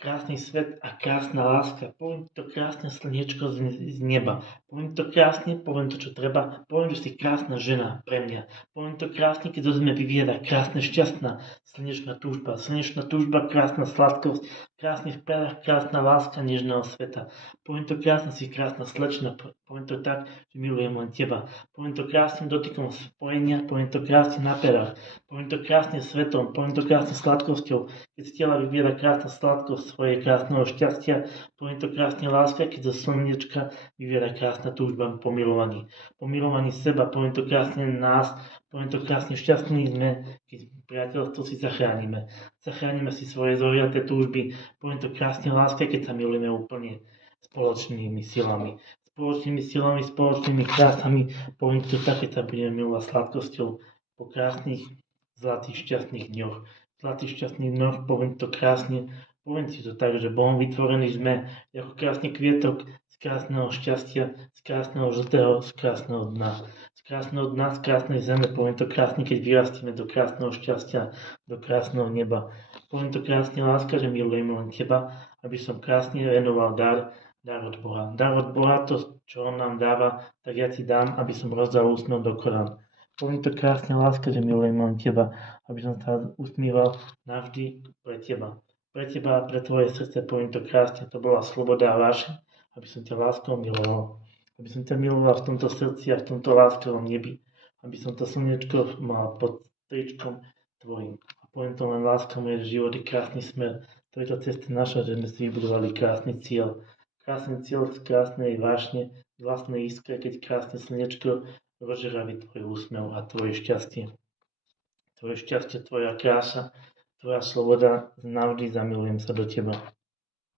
krásny svet a krásna láska. Poviem to krásne slniečko z neba. Poviem to krásne, poviem to, čo treba. Poviem, že si krásna žena pre mňa. Poviem to krásne, keď zo zeme vyviera krásne, šťastná, slnečná túžba. Slnečná túžba, krásna sladkosť, krásny v perách, krásna láska nežného sveta. Poviem to krásne, si krásna slečna. Poviem to tak, že milujem len teba. Poviem to krásnym dotykom spojenia, poviem to krásne na perách. Poviem to krásne svetom, poviem to krásne sladkosťou, keď z tela vyviera krásna sladkosť svoje krásneho šťastia, poviem to krásne láska, keď zo slnečka vyviera krásna túžba po milovaní. Po milovaní seba, poviem to krásne nás, poviem to krásne šťastní sme, keď priateľstvo si zachránime. Zachránime si svoje zohriaté túžby, poviem to krásne láska, keď sa milujeme úplne spoločnými silami. Spoločnými krásami, poviem to tak, keď sa budeme milovať sladkosťou po krásnych zlatých šťastných dňoch, poviem to krásne, poviem si to tak, že Bohom vytvorený sme ako krásny kvietok z krásneho šťastia, z krásneho žltého, z krásneho dna. Z krásnej zeme, poviem to krásne, keď vyrastieme do krásneho šťastia, do krásneho neba. Poviem to krásne, láska, že milujem len teba, aby som krásne venoval dar od Boha. Dar od Boha, to, čo On nám dáva, tak ja ti dám, aby som rozdal úsmev do korán. Poviem to krásne, láska, že milujem len teba, aby som sa usmíval navždy pre teba. Pre teba a pre tvoje srdce, poviem to krásne, to bola sloboda a vášeň, aby som ťa láskou miloval. Aby som ťa miloval v tomto srdci a v tomto láskavom nebi. Aby som to slnečko mal pod tričkom tvojim. A poviem to len, láska moje život je krásny smer. To je to cesta naša, že sme si vybudovali krásny cieľ. Krásny cieľ z krásnej vášne, z vlastnej iskre, keď krásne slnečko rozžeraví tvoj úsmev a tvoje šťastie. Tvoje šťastie, tvoja krása, tvoja sloboda, navždy zamilujem sa do teba.